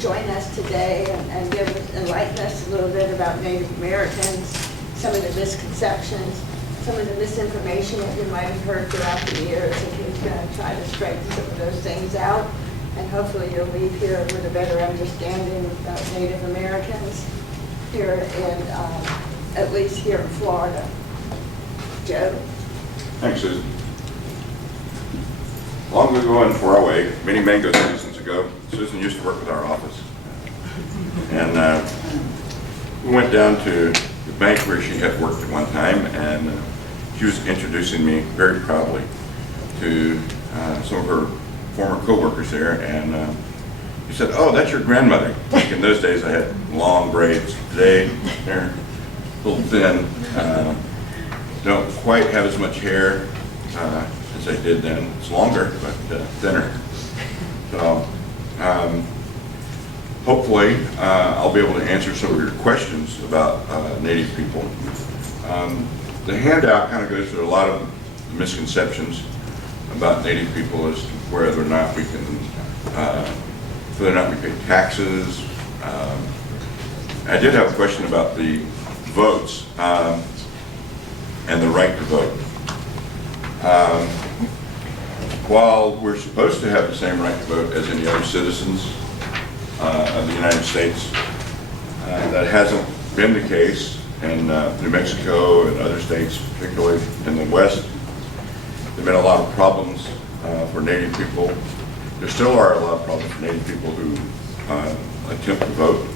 join us today and enlighten us a little bit about Native Americans, some of the misconceptions, some of the misinformation that you might have heard throughout the years, and he's going to try to straighten some of those things out. And hopefully you'll leave here with a better understanding of Native Americans here in, at least here in Florida. Joe? Thanks, Susan. Long ago and far away, many mango seasons ago, Susan used to work with our office. And we went down to the bank where she had worked at one time, and she was introducing me very proudly to some of her former co-workers there, and he said, "Oh, that's your grandmother." Like in those days I had long braids. Today they're a little thin, don't quite have as much hair as I did then. It's longer, but thinner. So hopefully I'll be able to answer some of your questions about Native people. The handout kind of goes through a lot of misconceptions about Native people as to whether or not we can, whether or not we pay taxes. I did have a question about the votes and the right to vote. While we're supposed to have the same right to vote as any other citizens of the United States, that hasn't been the case in New Mexico and other states, particularly in the West. There have been a lot of problems for Native people. There still are a lot of problems for Native people who attempt to vote.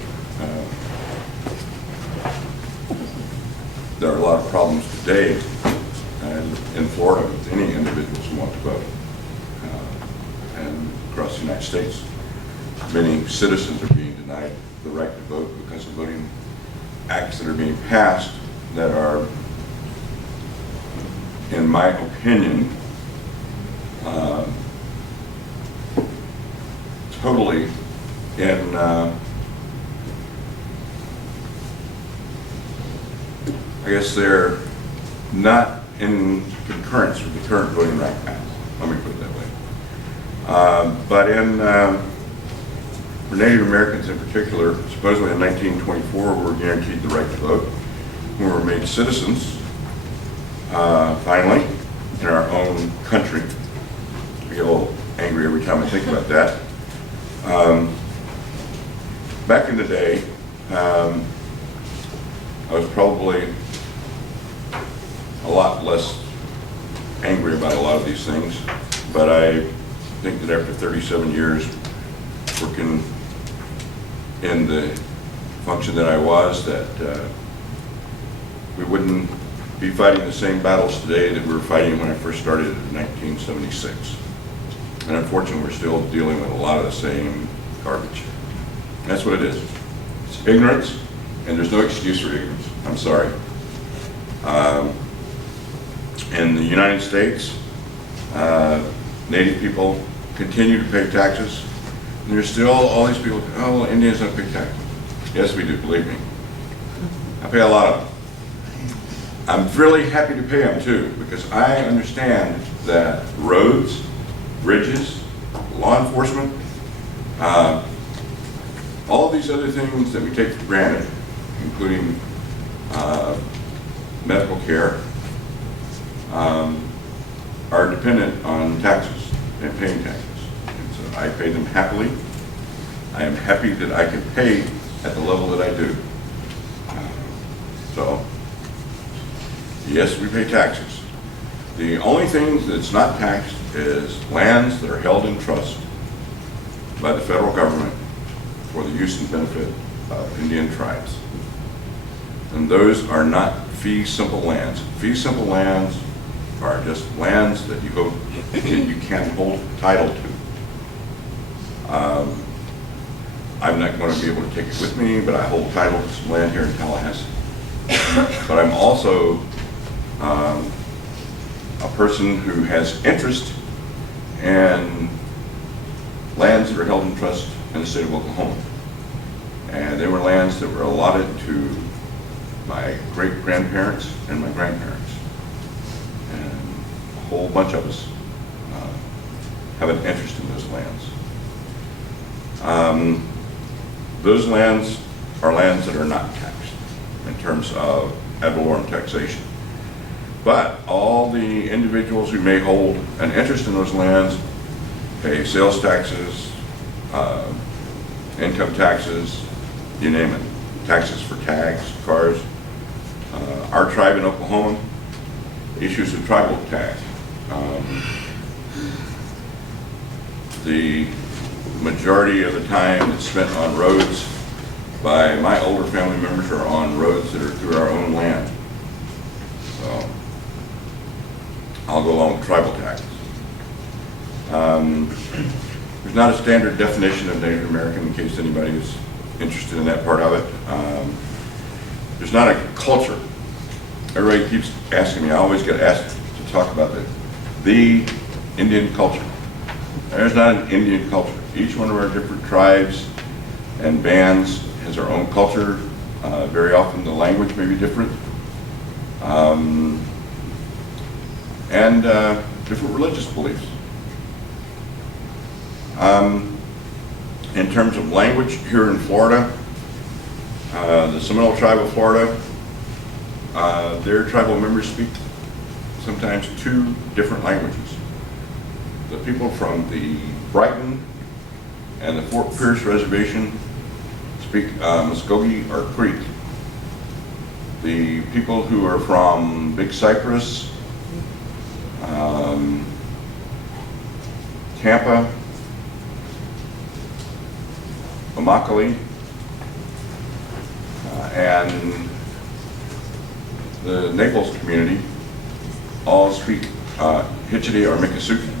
There are a lot of problems today in Florida with any individuals who want to vote. And across the United States, many citizens are being denied the right to vote because of voting acts that are being passed that are, in my opinion, totally in I guess they're not in concurrence with the current Voting Rights Act. Let me put it that way. But for Native Americans in particular, supposedly in 1924 we were guaranteed the right to vote. We were made citizens, finally, in our own country. I get a little angry every time I think about that. Back in the day, I was probably a lot less angry about a lot of these things, but I think that after 37 years working in the function that I was, that we wouldn't be fighting the same battles today that we were fighting when I first started in 1976. And unfortunately, we're still dealing with a lot of the same garbage. And that's what it is. It's ignorance, and there's no excuse for ignorance. I'm sorry. In the United States, Native people continue to pay taxes. And there's still all these people, oh, well, Indians don't pay taxes. Yes, we do, believe me. I pay a lot of them. I'm really happy to pay them too, because I understand that roads, bridges, law enforcement, all of these other things that we take for granted, including medical care, are dependent on taxes and paying taxes. And so I pay them happily. I am happy that I can pay at the level that I do. So, yes, we pay taxes. The only thing that's not taxed is lands that are held in trust by the federal government for the use and benefit of Indian tribes. And those are not fee simple lands. Fee simple lands are just lands that you can't hold title to. I'm not going to be able to take it with me, but I hold title to some land here in Tallahassee. But I'm also a person who has interest in lands that are held in trust in the state of Oklahoma. And they were lands that were allotted to my great-grandparents and my grandparents. And a whole bunch of us have an interest in those lands. Those lands are lands that are not taxed in terms of ad valorem taxation. But all the individuals who may hold an interest in those lands pay sales taxes, income taxes, you name it, taxes for tags, cars. Our tribe in Oklahoma issues a tribal tag. The majority of the time that's spent on roads by my older family members are on roads that are through our own land. So I'll go along with tribal taxes. There's not a standard definition of Native American in case anybody is interested in that part of it. There's not a culture. Everybody keeps asking me, I always get asked to talk about the Indian culture. There's not an Indian culture. Each one of our different tribes and bands has their own culture. Very often the language may be different. And different religious beliefs. In terms of language, here in Florida, the Seminole Tribe of Florida, their tribal members speak sometimes 2 different languages. The people from the Brighton and the Fort Pierce Reservation speak Muskogee or Creek. The people who are from Big Cypress, Tampa, Immokalee, and the Naples community all speak Hitchiti or Miccosukee.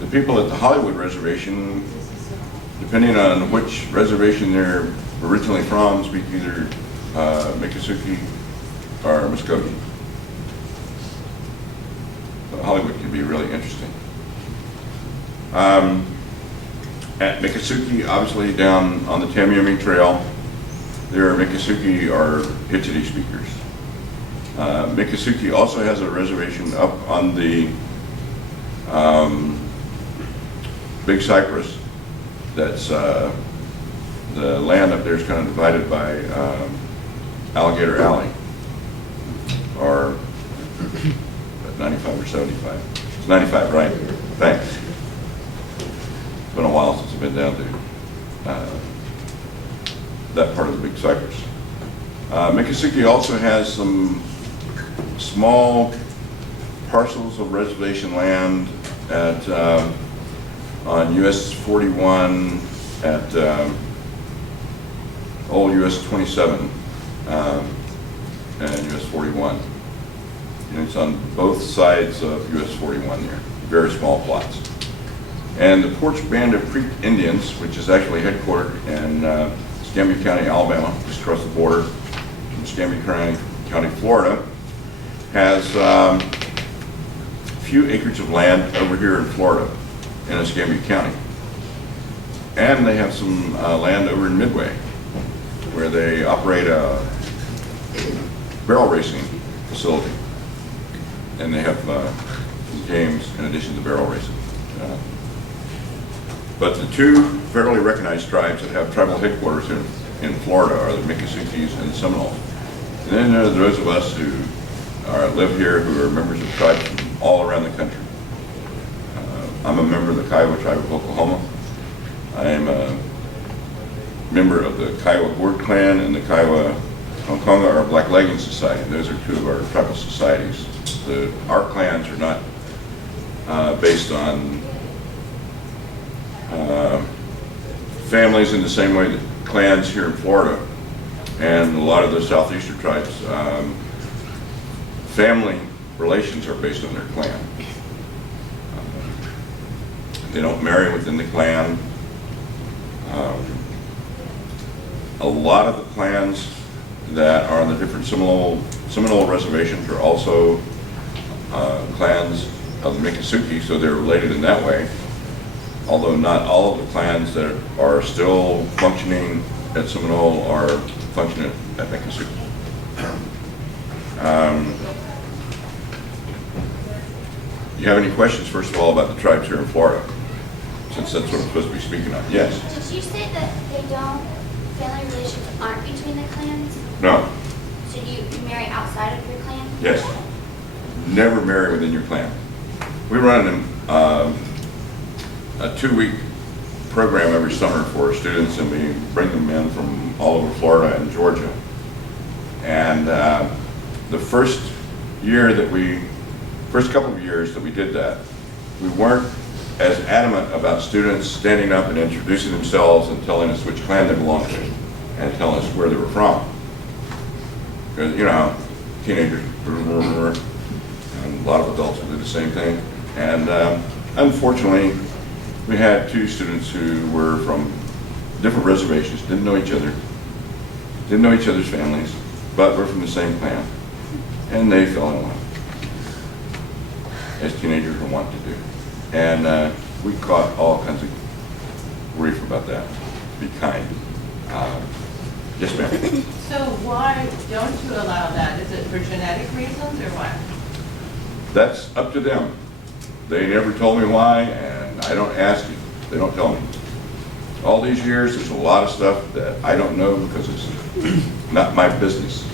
The people at the Hollywood Reservation, depending on which reservation they're originally from, speak either Miccosukee or Muskogee. So Hollywood can be really interesting. At Miccosukee, obviously down on the Tamiami Trail, there are Miccosukee or Hitchiti speakers. Miccosukee also has a reservation up on the Big Cypress. That's the land up there is kind of divided by Alligator Alley, or 95 or 75. It's 95, right? Thanks. It's been a while since I've been down to that part of the Big Cypress. Miccosukee also has some small parcels of reservation land at on US 41 at old US 27 and US 41. And it's on both sides of US 41 there, very small plots. And the Porch Band of Creek Indians, which is actually headquartered in Escambia County, Alabama, just across the border from Escambia County, Florida, has a few acres of land over here in Florida in Escambia County. And they have some land over in Midway, where they operate a barrel racing facility. And they have games in addition to barrel racing. But the 2 federally recognized tribes that have tribal headquarters in Florida are the Miccosukees and the Seminoles. And then there are those of us who live here who are members of tribes from all around the country. I'm a member of the Kiowa tribe of Oklahoma. I am a member of the Kiowa Word Clan and the Kiowa Tonkonga or Black Legging Society. Those are 2 of our tribal societies. Our clans are not based on families in the same way that clans here in Florida and a lot of the southeastern tribes, family relations are based on their clan. They don't marry within the clan. A lot of the clans that are on the different Seminole reservations are also clans of the Miccosukee, so they're related in that way. Although not all of the clans that are still functioning at Seminole are functioning at Miccosukee. You have any questions, first of all, about the tribes here in Florida? since that's what I'm supposed to be speaking on. Yes? Did you say that family relations aren't between the clans? No? So you marry outside of your clan? Yes. Never marry within your clan. We run a 2-week program every summer for our students, and we bring them in from all over Florida and Georgia. And the first couple of years that we did that, we weren't as adamant about students standing up and introducing themselves and telling us which clan they belonged to and telling us where they were from. Because, you know, teenagers, and a lot of adults will do the same thing. And unfortunately, we had 2 students who were from different reservations, didn't know each other, didn't know each other's families, but were from the same clan. And they fell in love, as teenagers are wont to do. And we caught all kinds of grief about that. Be kind. Yes, ma'am. So why don't you allow that? Is it for genetic reasons or what? That's up to them. They never told me why, and I don't ask you. They don't tell me. All these years, there's a lot of stuff that I don't know because it's not my business.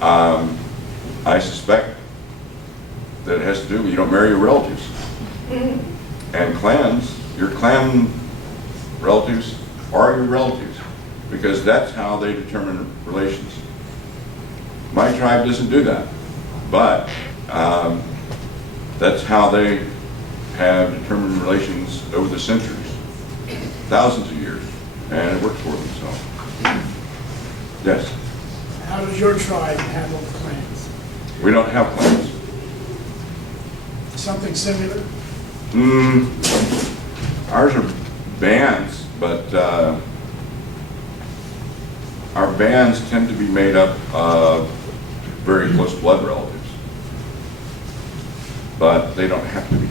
I suspect that it has to do with you don't marry your relatives. And clans, your clan relatives are your relatives because that's how they determine relations. My tribe doesn't do that, but that's how they have determined relations over the centuries, thousands of years, and it works for them, so. Yes? How does your tribe handle the clans? We don't have clans. Something similar? Ours are bands, but our bands tend to be made up of very close blood relatives. But they don't have to be.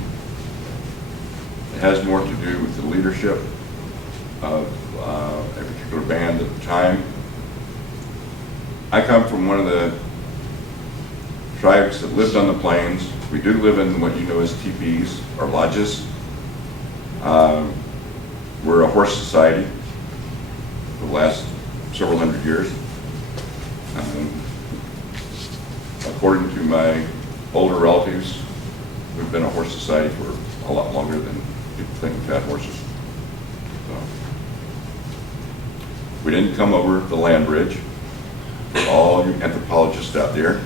It has more to do with the leadership of a particular band at the time. I come from one of the tribes that lived on the plains. We do live in what you know as teepees or lodges. We're a horse society for the last several hundred years. According to my older relatives, we've been a horse society for a lot longer than people think we've had horses. So, we didn't come over the land bridge. For all you anthropologists out there.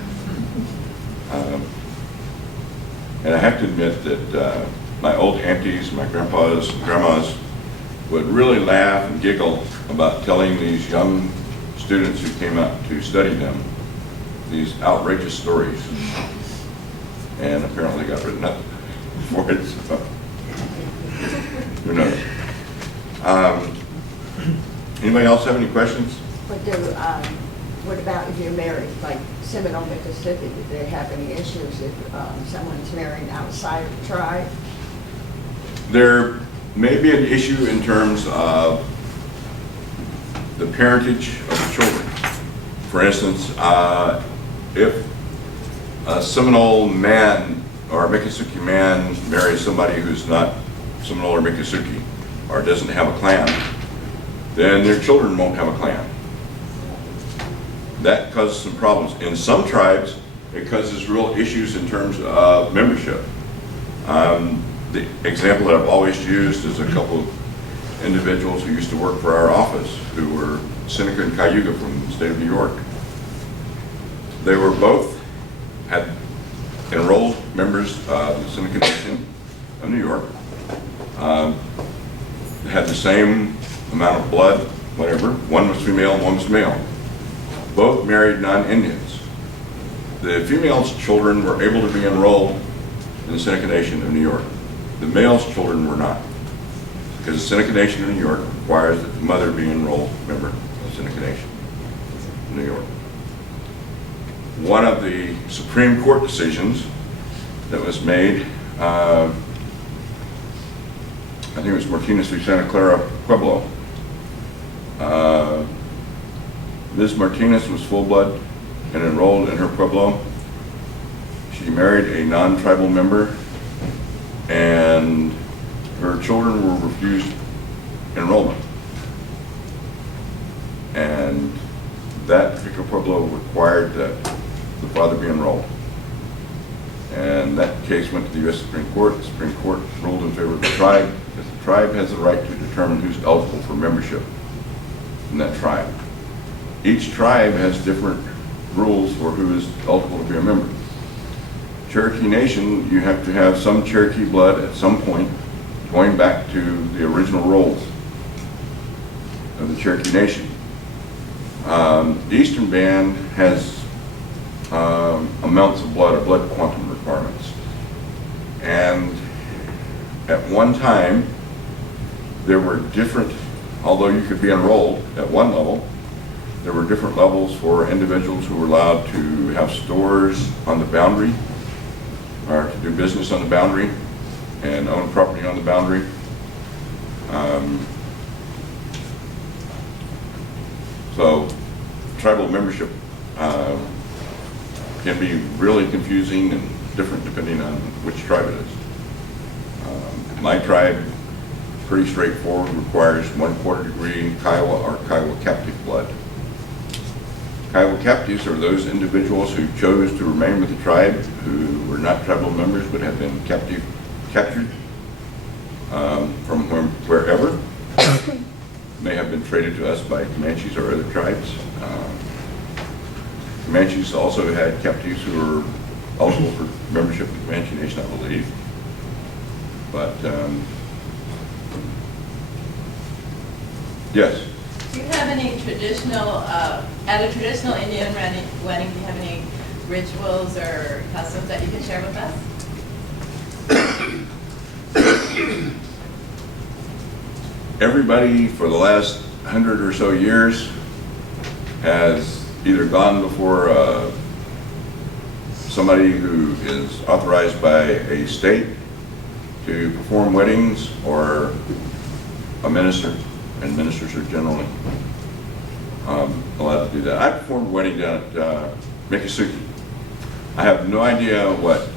And I have to admit that my old aunties, my grandpas and grandmas would really laugh and giggle about telling these young students who came out to study them these outrageous stories. And apparently got written up for it, so who knows. Anybody else have any questions? What about if you're married, like Seminole, Mississippi, do they have any issues if someone's marrying outside of the tribe? There may be an issue in terms of the parentage of the children. For instance, if a Seminole man or a Miccosukee man marries somebody who's not Seminole or Miccosukee or doesn't have a clan, then their children won't have a clan. That causes some problems. In some tribes, it causes real issues in terms of membership. The example that I've always used is a couple of individuals who used to work for our office who were Seneca and Cayuga from the state of New York. They were both had enrolled members of the Seneca Nation of New York. They had the same amount of blood, whatever. One was female, one was male. Both married non-Indians. The female's children were able to be enrolled in the Seneca Nation of New York. The male's children were not, because the Seneca Nation of New York requires that the mother be an enrolled member of the Seneca Nation of New York. One of the Supreme Court decisions that was made, I think it was Martinez v. Santa Clara Pueblo. Ms. Martinez was full-blood and enrolled in her pueblo. She married a non-tribal member, and her children were refused enrollment. And that particular pueblo required that the father be enrolled. And that case went to the U.S. Supreme Court. The Supreme Court ruled in favor of the tribe, because the tribe has the right to determine who's eligible for membership in that tribe. Each tribe has different rules for who is eligible to be a member. Cherokee Nation, you have to have some Cherokee blood at some point, going back to the original rolls of the Cherokee Nation. The Eastern Band has amounts of blood, or blood quantum requirements. And at one time, there were different, although you could be enrolled at one level, there were different levels for individuals who were allowed to have stores on the boundary, or to do business on the boundary, and own property on the boundary. So tribal membership can be really confusing and different depending on which tribe it is. My tribe, pretty straightforward, requires 1/4 degree Kiowa or Kiowa captive blood. Kiowa captives are those individuals who chose to remain with the tribe, who were not tribal members but have been captured from wherever. May have been traded to us by Comanches or other tribes. Comanches also had captives who were eligible for membership in the Comanche Nation, I believe. But yes. Do you have any traditional, at a traditional Indian wedding, do you have any rituals or customs that you can share with us? Everybody for the last 100 or so years has either gone before somebody who is authorized by a state to perform weddings, or a minister, and ministers are generally allowed to do that. I performed a wedding down at Miccosukee. I have no idea what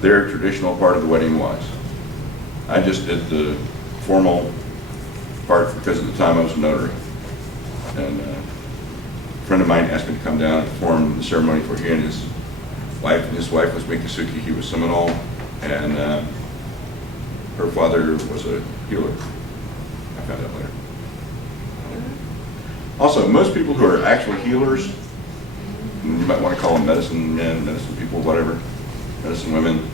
their traditional part of the wedding was. I just did the formal part because at the time I was a notary. And a friend of mine asked me to come down and perform the ceremony for he and his wife. And his wife was Miccosukee, he was Seminole, and her father was a healer. I found out later. Also, most people who are actual healers, you might want to call them medicine men, medicine people, whatever, medicine women,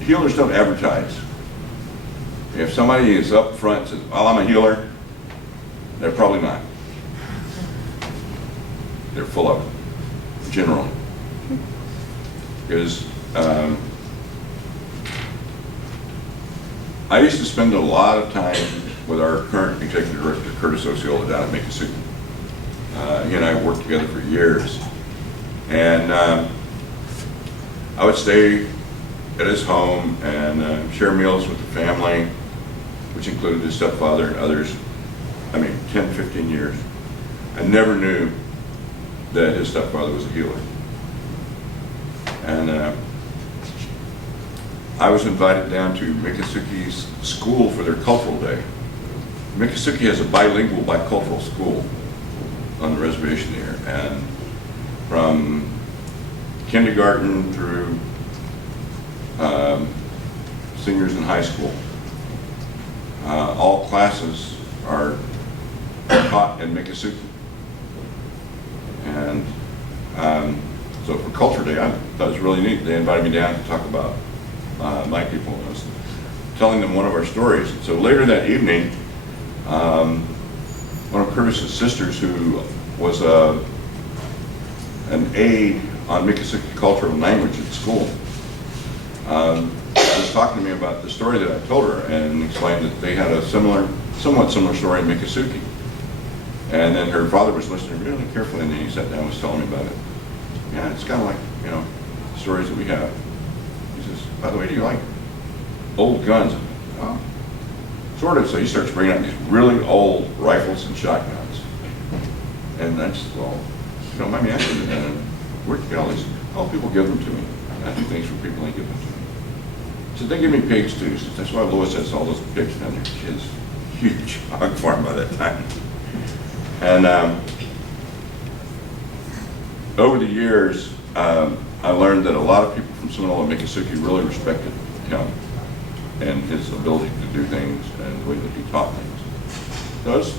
healers don't advertise. If somebody is up front and says, well, I'm a healer, they're probably not. They're full of it, generally. Because I used to spend a lot of time with our current executive director, Curtis Osceola, down at Miccosukee. He and I worked together for years. And I would stay at his home and share meals with the family, which included his stepfather and others. I mean, 10, 15 years. I never knew that his stepfather was a healer. And I was invited down to Miccosukee's school for their cultural day. Miccosukee has a bilingual, bicultural school on the reservation here, and from kindergarten through seniors in high school, all classes are taught in Miccosukee. And so for Culture Day, I thought it was really neat. They invited me down to talk about my people. I was telling them one of our stories. So later that evening, one of Curtis's sisters, who was an aide on Miccosukee culture and language at school, was talking to me about the story that I told her, and explained that they had a somewhat similar story in Miccosukee. And then her father was listening really carefully, and then he sat down and was telling me about it. Yeah, it's kind of like, you know, stories that we have. He says, by the way, do you like old guns? Well, sort of. So he starts bringing out these really old rifles and shotguns. And that's, well, you don't mind me asking, where'd you get all these? Oh, people give them to me. I do things for people, they give them to me. So they give me pigs too. So that's why Lois has all those pigs down there. She has a huge hog farm by that time. And over the years, I learned that a lot of people from Seminole and Miccosukee really respected him and his ability to do things and the way that he taught things. Those,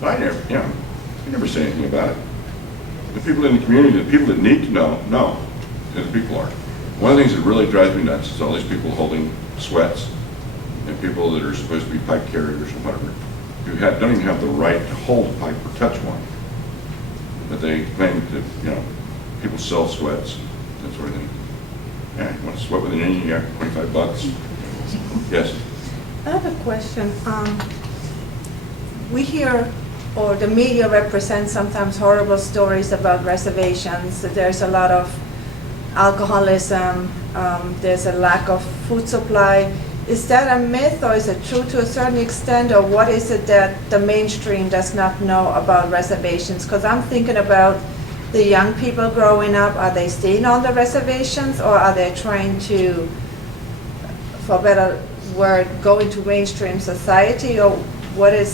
but I never say anything about it. The people in the community, the people that need to know who the people are. One of the things that really drives me nuts is all these people holding sweats and people that are supposed to be pipe carriers or whatever, who don't even have the right to hold a pipe or touch one. But they claim that, people sell sweats, that sort of thing. Yeah, you want to sweat with an Indian, you have $25. Yes? I have a question. We hear, or the media represents sometimes horrible stories about reservations. There's a lot of alcoholism, there's a lack of food supply. Is that a myth, or is it true to a certain extent, or what is it that the mainstream does not know about reservations? Because I'm thinking about the young people growing up. Are they staying on the reservations, or are they trying to, for better word, go into mainstream society, or what are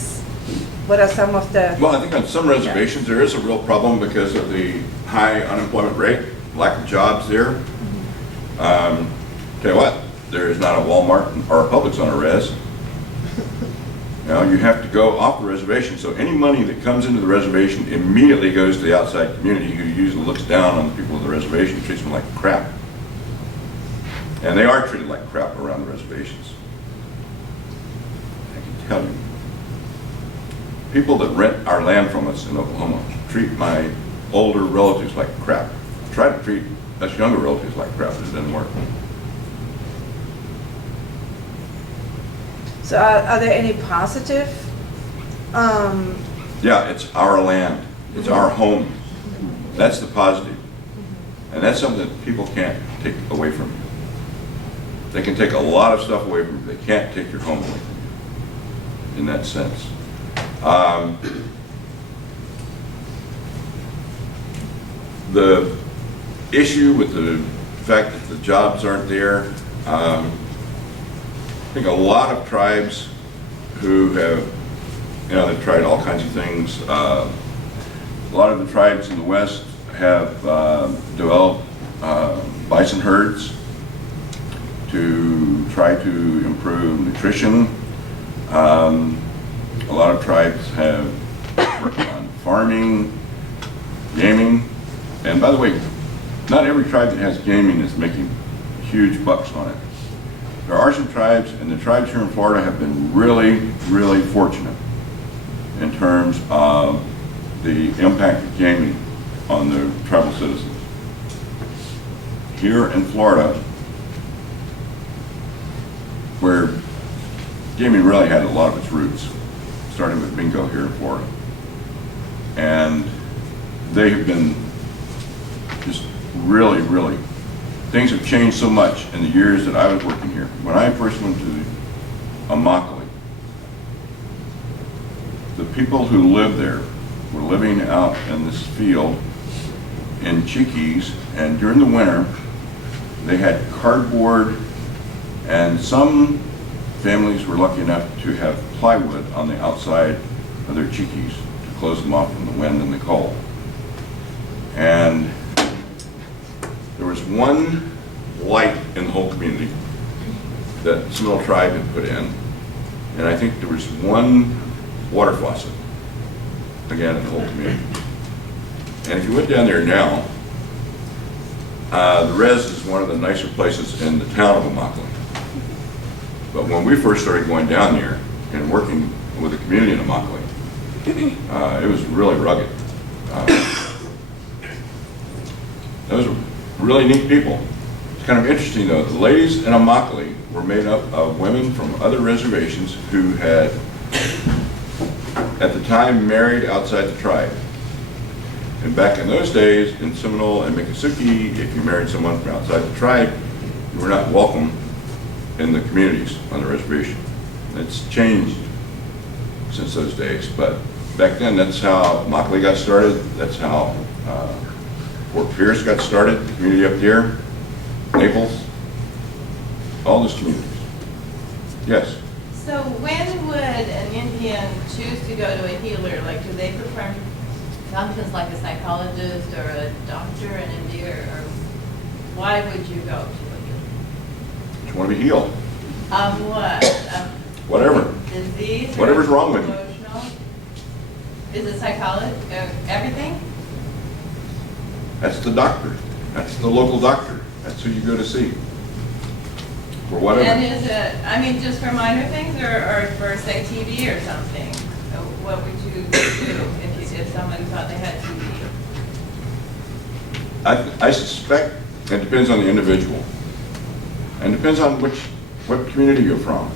some of the... Well, I think on some reservations there is a real problem because of the high unemployment rate, lack of jobs there. Tell you what, there is not a Walmart or a Publix on a res. You have to go off the reservation, so any money that comes into the reservation immediately goes to the outside community, who usually looks down on the people of the reservation, treats them like crap. And they are treated like crap around the reservations. I can tell you. People that rent our land from us in Oklahoma treat my older relatives like crap. Try to treat us younger relatives like crap, but it doesn't work. So are there any positive? Yeah, it's our land. It's our home. That's the positive. And that's something that people can't take away from you. They can take a lot of stuff away from you. They can't take your home away from you in that sense. The issue with the fact that the jobs aren't there, I think a lot of tribes who have, they've tried all kinds of things. A lot of the tribes in the West have developed bison herds to try to improve nutrition. A lot of tribes have worked on farming, gaming, and by the way, not every tribe that has gaming is making huge bucks on it. There are some tribes, and the tribes here in Florida have been really, really fortunate in terms of the impact of gaming on the tribal citizens. Here in Florida, where gaming really had a lot of its roots, starting with bingo here in Florida. And they have been just really, really, things have changed so much in the years that I was working here. When I first went to Immokalee, the people who lived there were living out in this field in chiquis, and during the winter, they had cardboard, and some families were lucky enough to have plywood on the outside of their chiquis to close them off from the wind and the cold. And there was one light in the whole community that Seminole Tribe had put in, and I think there was one water faucet, again, in the whole community. And if you went down there now, the res is one of the nicer places in the town of Immokalee. But when we first started going down there and working with the community in Immokalee, it was really rugged. Those were really neat people. It's kind of interesting though, the ladies in Immokalee were made up of women from other reservations who had, at the time, married outside the tribe. And back in those days, in Seminole and Miccosukee, if you married someone from outside the tribe, you were not welcome in the communities on the reservation. It's changed since those days, but back then that's how Immokalee got started. That's how Fort Pierce got started, the community up there, Naples, all those communities. Yes. So when would an Indian choose to go to a healer? Like, do they perform functions like a psychologist or a doctor in India, or why would you go to a healer? You want to be healed. Of what? Of Whatever. disease? or Whatever's wrong with you. Emotional? Is it psychology? Everything? That's the doctor. That's the local doctor. That's who you go to see. For whatever. And is it, I mean, just for minor things, or for, say, TB or something? What would you do if someone thought they had TB? I suspect it depends on the individual. And depends on what community you're from.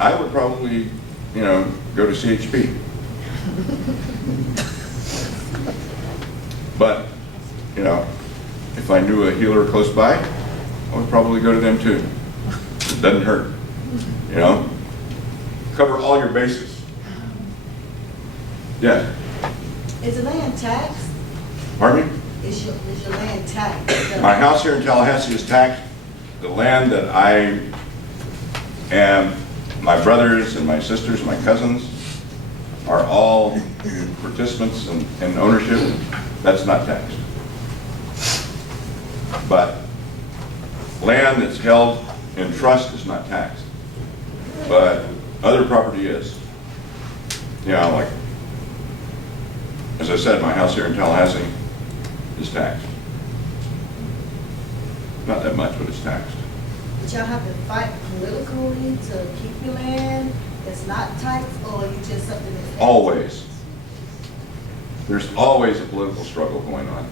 I would probably, go to CHP. But, if I knew a healer close by, I would probably go to them too. It doesn't hurt, Cover all your bases. Yeah. Is the land taxed? Pardon me? Is your land taxed? My house here in Tallahassee is taxed. The land that I am, my brothers and my sisters and my cousins are all participants in ownership. That's not taxed. But land that's held in trust is not taxed. But other property is. Like, as I said, my house here in Tallahassee is taxed. Not that much, but it's taxed. But y'all have to fight politically to keep your land that's not taxed, or you just something that's... Always. There's always a political struggle going on.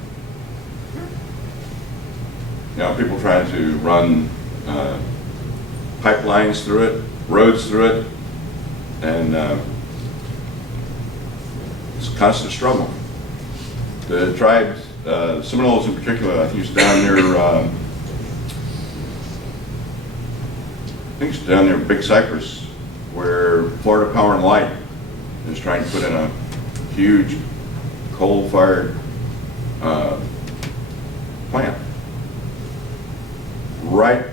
People trying to run pipelines through it, roads through it, and it's a constant struggle. The tribes, Seminoles in particular, I think it's down near, I think it's down near Big Cypress, where Florida Power and Light is trying to put in a huge coal-fired plant right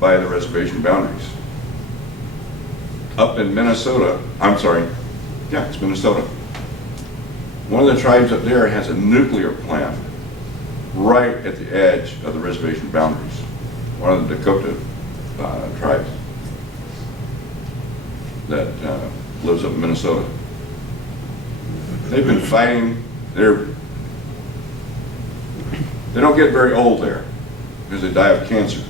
by the reservation boundaries. Up in Minnesota, it's Minnesota. One of the tribes up there has a nuclear plant right at the edge of the reservation boundaries. One of the Dakota tribes that lives up in Minnesota. They've been fighting. They don't get very old there because they die of cancer.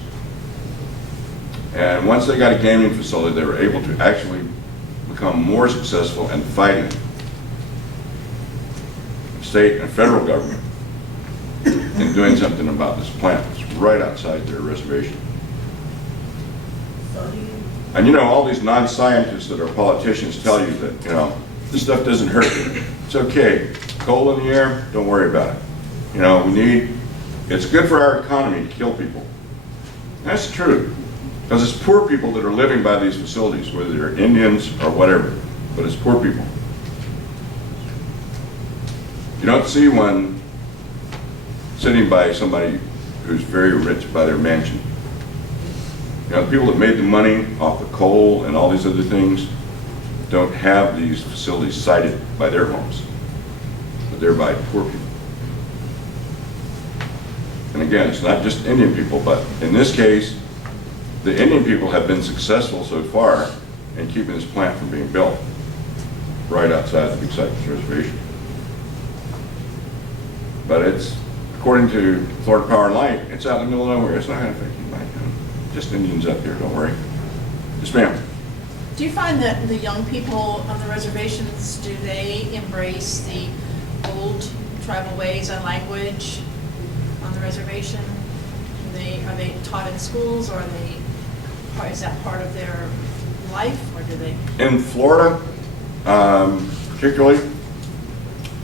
And once they got a gaming facility, they were able to actually become more successful in fighting state and federal government in doing something about this plant that's right outside their reservation. So do you... And all these non-scientists that are politicians tell you that, this stuff doesn't hurt you. It's okay. Coal in the air, don't worry about it. It's good for our economy to kill people. That's true. Because it's poor people that are living by these facilities, whether they're Indians or whatever, but it's poor people. You don't see one sitting by somebody who's very rich by their mansion. The people that made the money off the coal and all these other things don't have these facilities sited by their homes, but they're by poor people. And again, it's not just Indian people, but in this case, the Indian people have been successful so far in keeping this plant from being built right outside the Big Cypress Reservation. But it's, according to Florida Power and Light, it's out in the middle of nowhere. It's not going to affect anybody. Just Indians up here, don't worry. Yes, ma'am. Do you find that the young people on the reservations, do they embrace the old tribal ways and language on the reservation? Are they taught in schools, or is that part of their life, or do they? In Florida, particularly,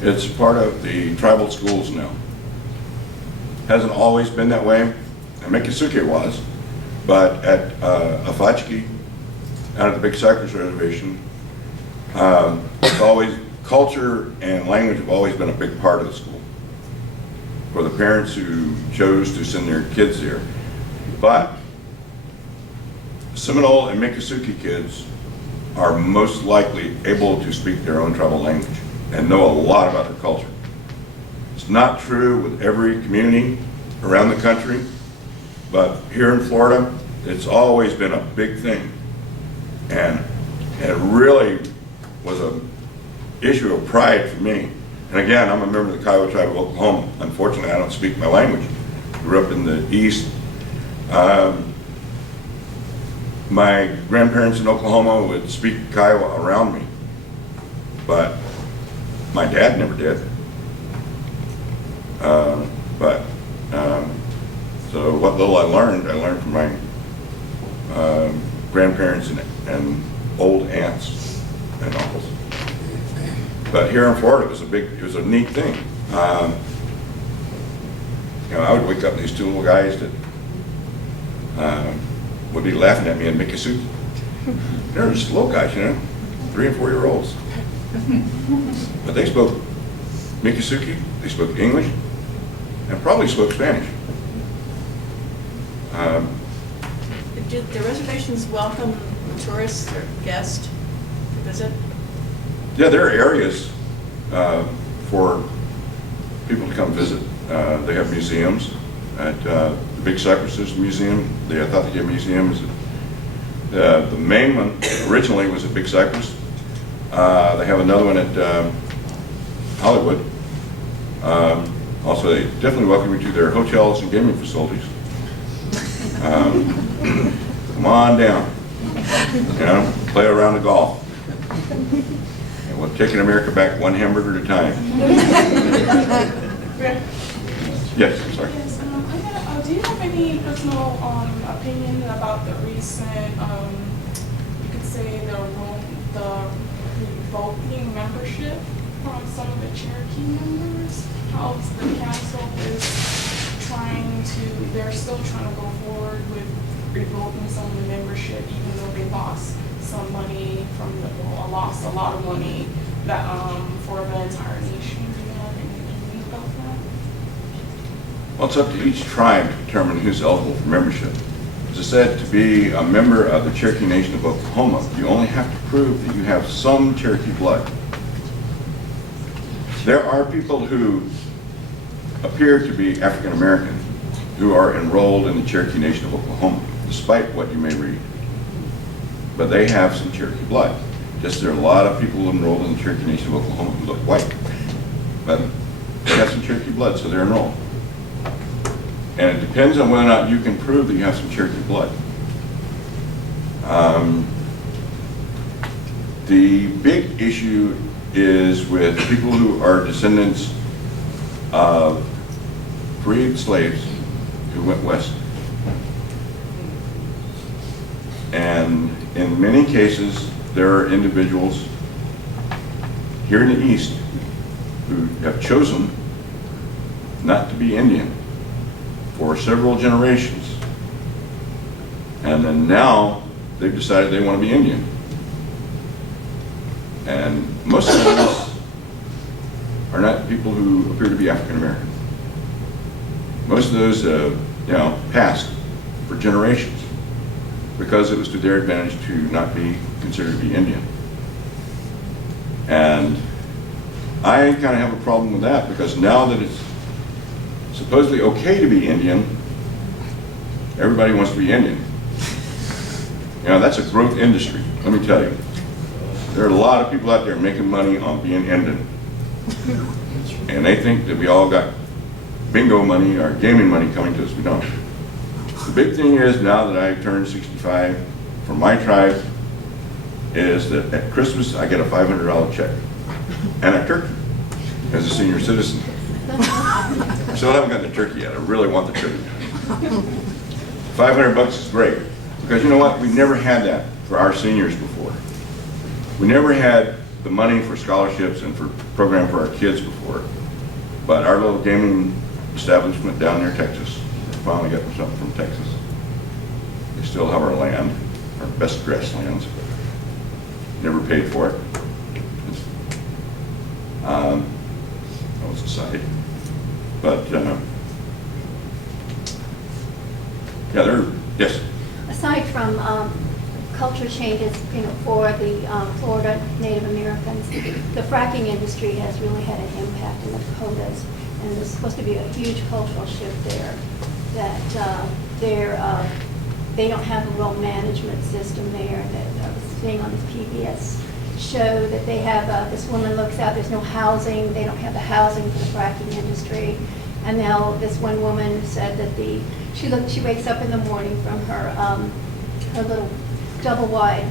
it's part of the tribal schools now. Hasn't always been that way. And Miccosukee was, but at Afachki, out of the Big Cypress Reservation, it's always, culture and language have always been a big part of the school. for the parents who chose to send their kids there. But Seminole and Miccosukee kids are most likely able to speak their own tribal language and know a lot about their culture. It's not true with every community around the country, but here in Florida, it's always been a big thing. And it really was an issue of pride for me. And again, I'm a member of the Kiowa tribe of Oklahoma. Unfortunately, I don't speak my language. Grew up in the East. My grandparents in Oklahoma would speak Kiowa around me, but my dad never did. So what little I learned from my grandparents and old aunts and uncles. But here in Florida, it was a neat thing. You know, I would wake up and these two little guys that would be laughing at me in Miccosukee. They're just little guys, you know, 3 and 4 year olds. But they spoke Miccosukee, they spoke English, and probably spoke Spanish. Do the reservations welcome tourists or guests to visit? Yeah, there are areas for people to come visit. They have museums at the Big Cypresses Museum. I thought the museum is the main one originally was at Big Cypress. They have another one at Hollywood. Also, they definitely welcome you to their hotels and gaming facilities. Come on down, you know, play around the golf. And we're taking America back one hamburger at a time. Yes, I'm sorry. Yes, do you have any personal opinion about the recent, you could say the revoking membership from some of the Cherokee members? How the council is they're still trying to go forward with revoking some of the membership, even though they lost some money lost a lot of money that for the entire nation. Do you have anything about that? Well, it's up to each tribe to determine who's eligible for membership. As I said, to be a member of the Cherokee Nation of Oklahoma, you only have to prove that you have some Cherokee blood. There are people who appear to be African American who are enrolled in the Cherokee Nation of Oklahoma, despite what you may read. But they have some Cherokee blood. Just there are a lot of people enrolled in the Cherokee Nation of Oklahoma who look white. But they have some Cherokee blood, so they're enrolled. And it depends on whether or not you can prove that you have some Cherokee blood. The big issue is with people who are descendants of freed slaves who went west. And in many cases, there are individuals here in the East who have chosen not to be Indian for several generations. And then now they've decided they want to be Indian. And most of those are not people who appear to be African American. Most of those, passed for generations because it was to their advantage to not be considered to be Indian. And I kind of have a problem with that because now that it's supposedly okay to be Indian, everybody wants to be Indian. You know, that's a growth industry, let me tell you. There are a lot of people out there making money on being Indian. And they think that we all got bingo money or gaming money coming to us. We don't. The big thing is now that I turned 65, for my tribe, is that at Christmas I get a $500 check and a turkey as a senior citizen. I still haven't gotten the turkey yet. I really want the turkey. $500 is great because you know what? We never had that for our seniors before. We never had the money for scholarships and for program for our kids before. But our little gaming establishment down near Texas, we finally got something from Texas. We still have our land, our best grasslands. Never paid for it. That was a side. But Yeah, yes. Aside from culture changes, for the Florida Native Americans, the fracking industry has really had an impact in the Dakotas, and there's supposed to be a huge cultural shift there, that they don't have a real management system there. That I was seeing on this PBS show that they have, this woman looks out, there's no housing, they don't have the housing for the fracking industry. And now this one woman said that she wakes up in the morning from her little double wide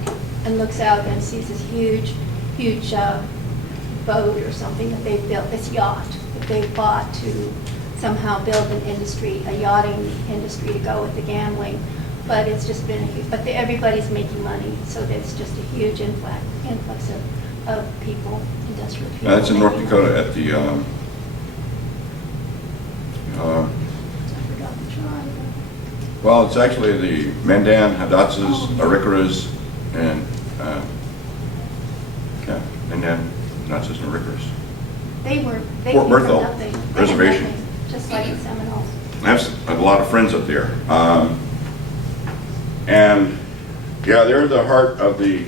and looks out and sees this huge boat or something that they've built, this yacht that they've bought to somehow build an industry, a yachting industry to go with the gambling. But it's just been everybody's making money, so there's just a huge influx of people, industrial people. That's in North making Dakota money. at the, I forgot the tribe. well, it's actually the Mandan, Hidatsas, Arikaras, and, yeah, Mandan, Hidatsas, and Arikaras. They Fort came from Berthold nothing. They had Reservation. nothing, just like the Seminoles. I have a lot of friends up there. And yeah, they're the heart of the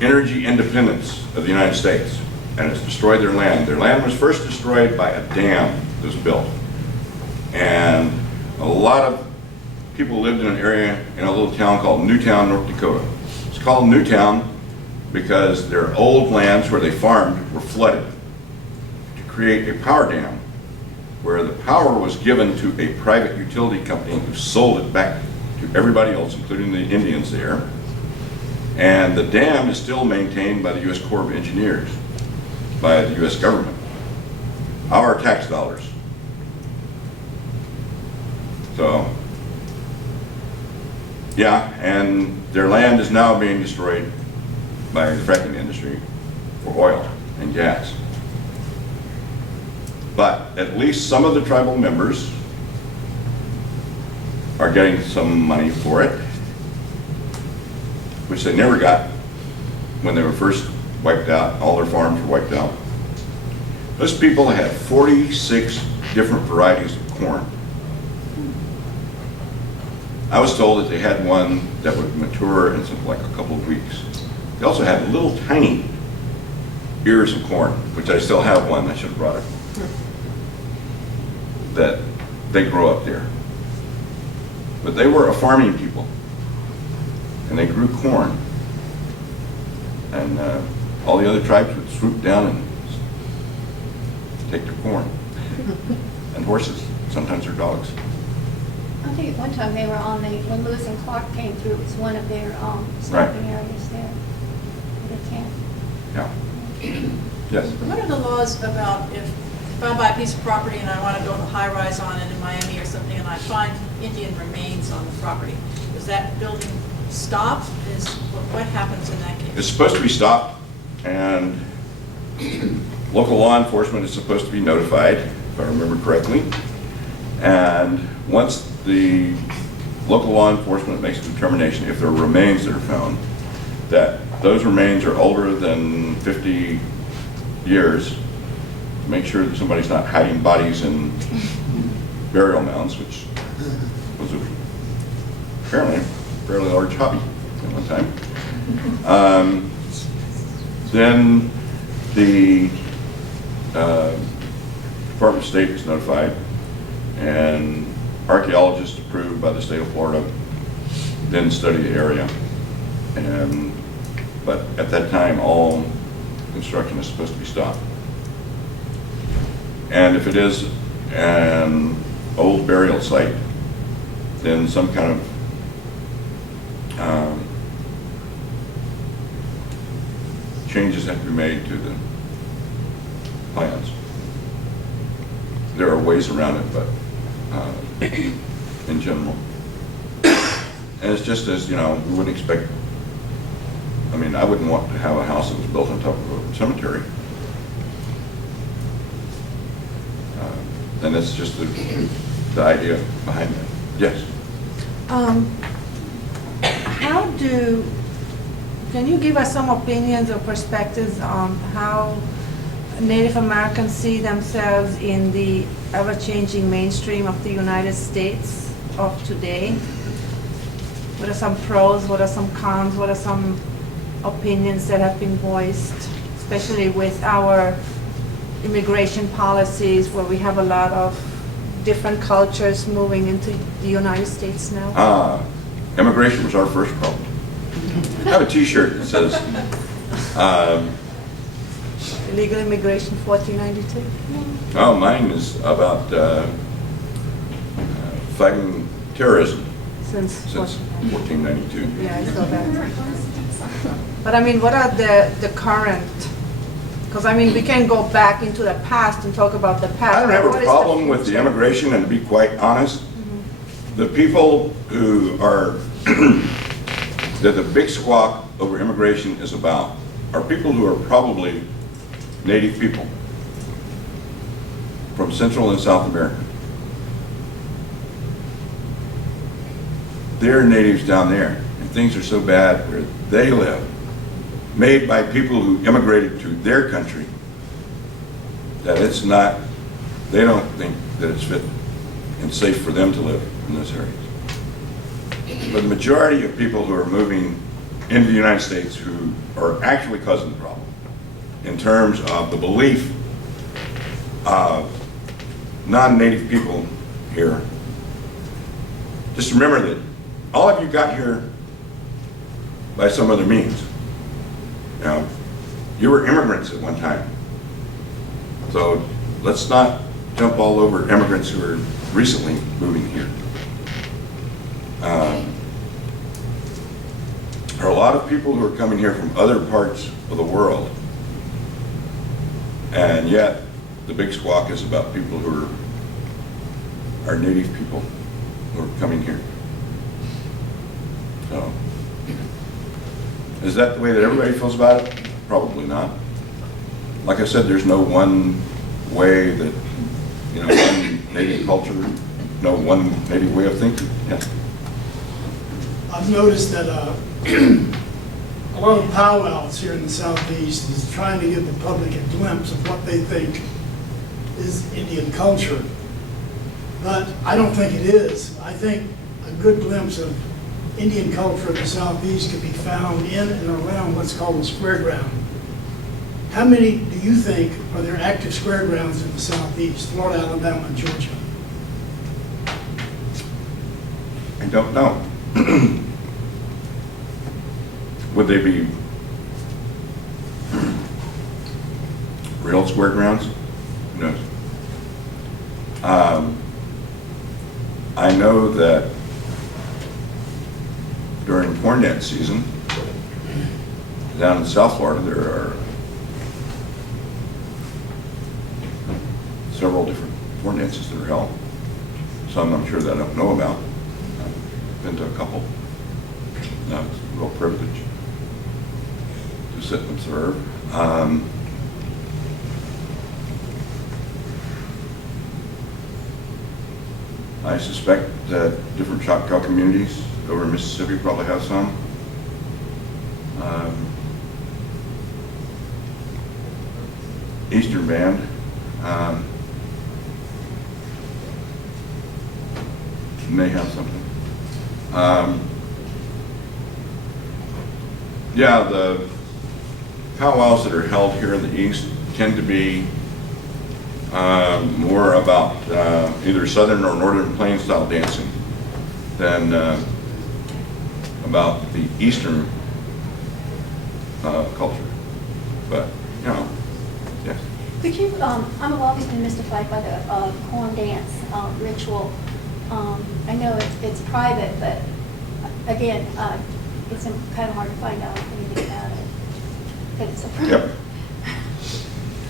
energy independence of the United States, and it's destroyed their land. Their land was first destroyed by a dam that was built. And a lot of people lived in an area in a little town called Newtown, North Dakota. It's called Newtown because their old lands where they farmed were flooded to create a power dam, where the power was given to a private utility company who sold it back to everybody else, including the Indians there. And the dam is still maintained by the U.S. Corps of Engineers, by the U.S. government, our tax dollars. So, yeah, and their land is now being destroyed by the fracking industry for oil and gas. But at least some of the tribal members are getting some money for it, which they never got when they were first wiped out. All their farms were wiped out. Those people had 46 different varieties of corn. I was told that they had one that would mature in something like a couple of weeks. They also had little tiny ears of corn, which I still have one. I should have brought it. That they grow up there. But they were a farming people, and they grew corn. And all the other tribes would swoop down and take their corn. And horses, sometimes their dogs. I think at one time they were when Lewis and Clark came through, it was one of their stopping areas there. They can't. Yeah. Yes. What are the laws about if I buy a piece of property and I want to build a high-rise on it in Miami or something, and I find Indian remains on the property, does that building stop? What happens in that case? It's supposed to be stopped, and local law enforcement is supposed to be notified, if I remember correctly. And once the local law enforcement makes a determination, if there are remains that are found, that those remains are older than 50 years, make sure that somebody's not hiding bodies in burial mounds, which was apparently a fairly large hobby at one time. Then the Department of State is notified, and archaeologists approved by the state of Florida then study the area. But at that time, all construction is supposed to be stopped. And if it is an old burial site, then some kind of changes have to be made to the plans. There are ways around it, but in general. And it's just as, we wouldn't expect, I wouldn't want to have a house that was built on top of a cemetery. And that's just the idea behind that. Yes? Can you give us some opinions or perspectives on how Native Americans see themselves in the ever-changing mainstream of the United States of today? What are some pros, what are some cons, what are some opinions that have been voiced, especially with our immigration policies where we have a lot of different cultures moving into the United States now? Immigration was our first problem. I have a T-shirt that says, Illegal immigration 1492? oh, mine is about fighting terrorism Since since 1492. Yeah, I saw that. But I mean, what are the current, because I mean, we can go back into the past and talk about the past. I don't have but what a is problem with the future? immigration, and to be quite honest, the people who are, that the big squawk over immigration is about, are people who are probably native people from Central and South America. They're natives down there, and things are so bad where they live, made by people who immigrated to their country, that it's not, they don't think that it's fit and safe for them to live in those areas. But the majority of people who are moving into the United States who are actually causing the problem, in terms of the belief of non-native people here, just remember that all of you got here by some other means. You know, you were immigrants at one time. So let's not jump all over immigrants who are recently moving here. There are a lot of people who are coming here from other parts of the world, and yet the big squawk is about people who are native people who are coming here. So, is that the way that everybody feels about it? Probably not. Like I said, there's no one way that, you know, one native culture, no one native way of thinking. Yeah. I've noticed that a lot of powwows here in the Southeast is trying to give the public a glimpse of what they think is Indian culture. But I don't think it is. I think a good glimpse of Indian culture in the Southeast could be found in and around what's called the square ground. How many do you think are there active square grounds in the Southeast, Florida, Alabama, and Georgia? I don't know. Would they be real square grounds? Who knows? I know that during corn dance season, down in South Florida, there are several different corn dances that are held. Some I'm sure that I don't know about. I've been to a couple. No, it's a real privilege to sit and observe. I suspect that different Choctaw communities over in Mississippi probably have some. Eastern Band. May have something. Yeah, the powwows that are held here in the East tend to be more about either Southern or Northern Plains style dancing than about the Eastern culture. But, you know, yes. Could you, I've always been mystified by the corn dance ritual. I know it's private, but again, it's kind of hard to find out anything about it. 'Cause it's a Yep.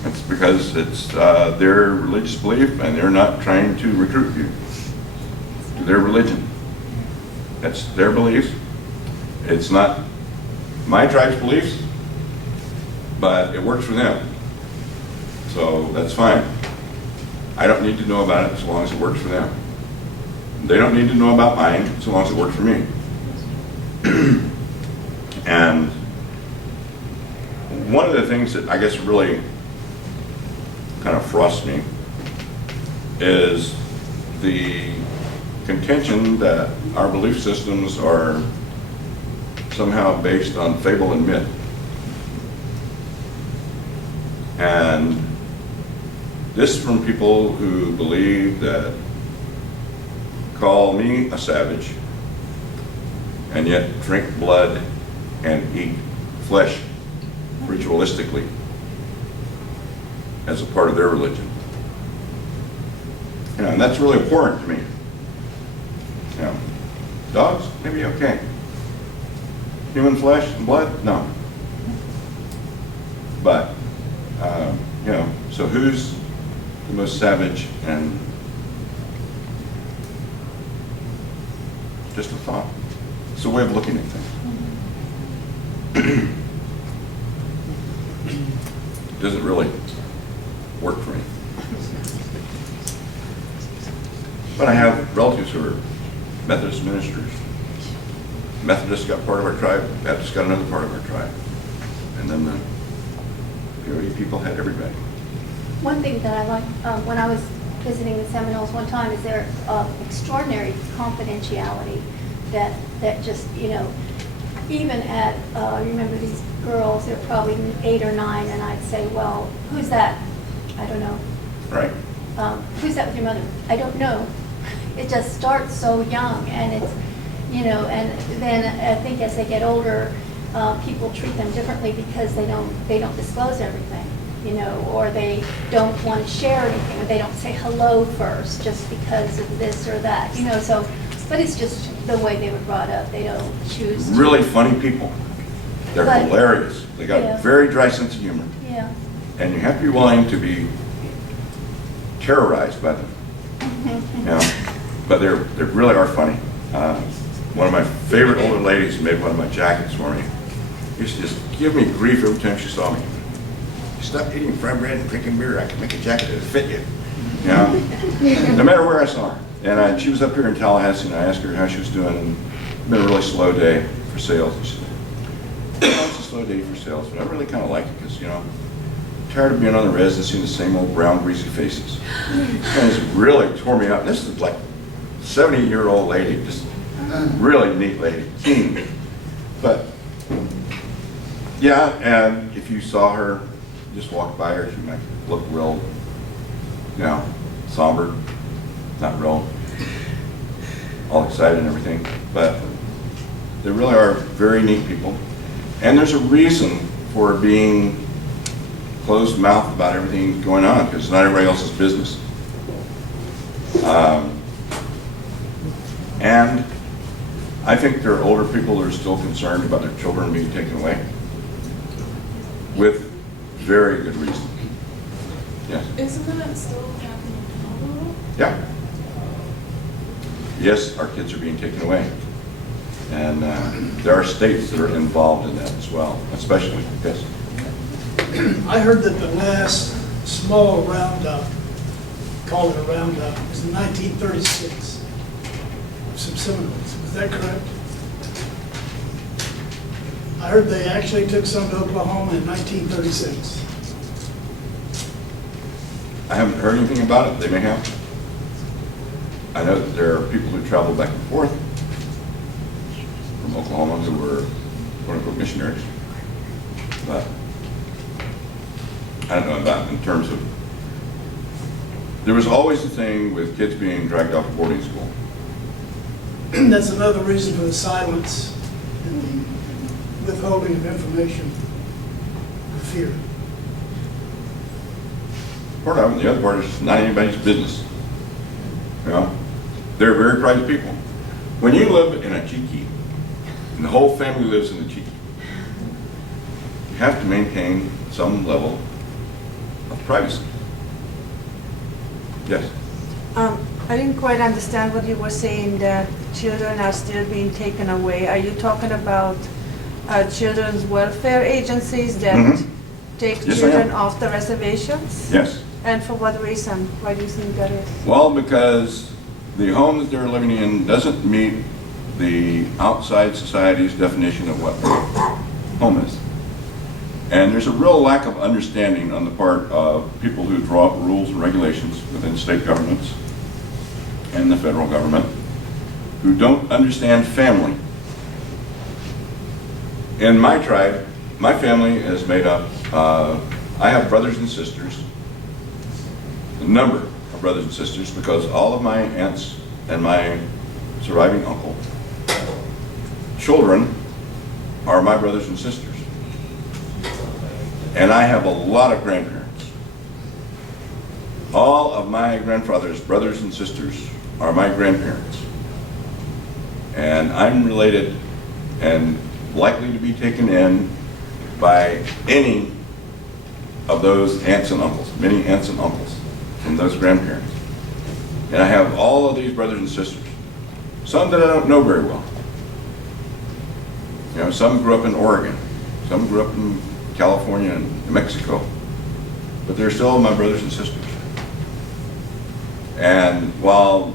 That's because it's their religious belief, and they're not trying to recruit you to their religion. That's their beliefs. It's not my tribe's beliefs, but it works for them. So that's fine. I don't need to know about it so long as it works for them. They don't need to know about mine so long as it works for me. And one of the things that I guess really kind of frosts me is the contention that our belief systems are somehow based on fable and myth. And this from people who believe that call me a savage and yet drink blood and eat flesh ritualistically as a part of their religion. You know, and that's really important to me. You know, dogs, maybe okay. Human flesh and blood, no. But, you know, so who's the most savage? And just a thought. It's a way of looking at things. It doesn't really work for me. But I have relatives who are Methodist ministers. Methodists got part of our tribe, Baptists got another part of our tribe. And then the POD people had everybody. One thing that I like, when I was visiting the Seminoles one time, is their extraordinary confidentiality that just, you know, even at, remember these girls, they're probably 8 or 9, and I'd say, well, who's that? I don't know. Right. Who's that with your mother? I don't know. It just starts so young, and it's, you know, and then I think as they get older, people treat them differently because they don't disclose everything, you know, or they don't want to share anything, or they don't say hello first just because of this or that, you know, so, but it's just the way they were brought up. They don't choose to. Really funny people. They're But- hilarious. They got Yeah. a very dry sense of humor. Yeah. And you have to be willing to be terrorized by them. You know? But they really are funny. One of my favorite older ladies made one of my jackets for me. Used to just give me grief every time she saw me. Stop eating fried bread and drinking beer. I can make a jacket that'll fit you. You know? No matter where I saw her. And she was up here in Tallahassee, and I asked her how she was doing. It's been a really slow day for sales. And she said, "Well, it's a slow day for sales, but I really kind of like it because, you know, I'm tired of being on the res and seeing the same old brown, greasy faces." And it's really tore me up. This is like a 70-year-old lady, just really neat lady, keen. But yeah, and if you saw her, just walk by her, she might look real, you know, somber, not real all excited and everything. But they really are very neat people. And there's a reason for being closed-mouthed about everything going on, because it's not everybody else's business. And I think there are older people that are still concerned about their children being taken away, with very good reason. Yes? Isn't that still happening now though? Yeah. Yes, our kids are being taken away. And there are states that are involved in that as well, especially, yes. I heard that the last small roundup, call it a roundup, was in 1936. Some Seminoles, is that correct? I heard they actually took some to Oklahoma in 1936. I haven't heard anything about it. They may have. I know that there are people who travel back and forth from Oklahoma who were quote-unquote missionaries. But I don't know about in terms of, there was always the thing with kids being dragged off to boarding school. That's another reason for the silence and the withholding of information, the fear. Part of it, and the other part is not anybody's business. You know, they're very private people. When you live in a chiki, and the whole family lives in the chiki, you have to maintain some level of privacy. Yes? I didn't quite understand what you were saying, that children are still being taken away. Are you talking about children's welfare agencies that Mhm. take Yes, I children am. off the reservations? Yes. And for what reason? Why do you think that is? Well, because the home that they're living in doesn't meet the outside society's definition of what home is. And there's a real lack of understanding on the part of people who draw up rules and regulations within state governments and the federal government who don't understand family. In my tribe, my family is made up, I have brothers and sisters, a number of brothers and sisters, because all of my aunts and my surviving uncle, children are my brothers and sisters. And I have a lot of grandparents. All of my grandfather's brothers and sisters are my grandparents. And I'm related and likely to be taken in by any of those aunts and uncles, many aunts and uncles from those grandparents. And I have all of these brothers and sisters, some that I don't know very well. You know, some grew up in Oregon, some grew up in California and New Mexico, but they're still my brothers and sisters. And while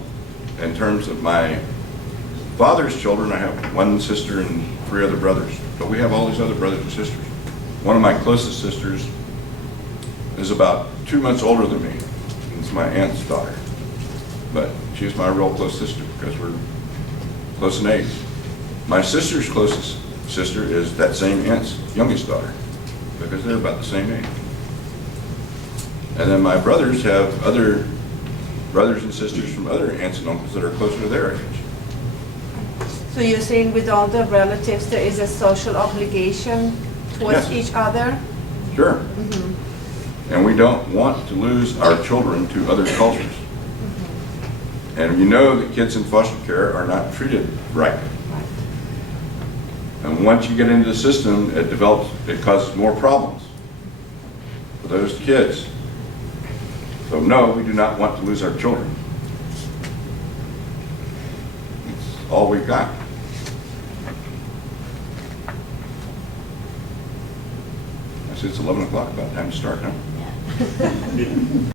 in terms of my father's children, I have one sister and 3 other brothers, but we have all these other brothers and sisters. One of my closest sisters is about 2 months older than me. It's my aunt's daughter, but she's my real close sister because we're close in age. My sister's closest sister is that same aunt's youngest daughter, because they're about the same age. And then my brothers have other brothers and sisters from other aunts and uncles that are closer to their age. So you're saying with all the relatives, there is a social obligation towards Yes. each other? Sure. And we don't want to lose our children to other cultures. And you know that kids in foster care are not treated right. And once you get into the system, it causes more problems for those kids. So no, we do not want to lose our children. It's all we've got. I see it's 11 o'clock, about time to start, huh?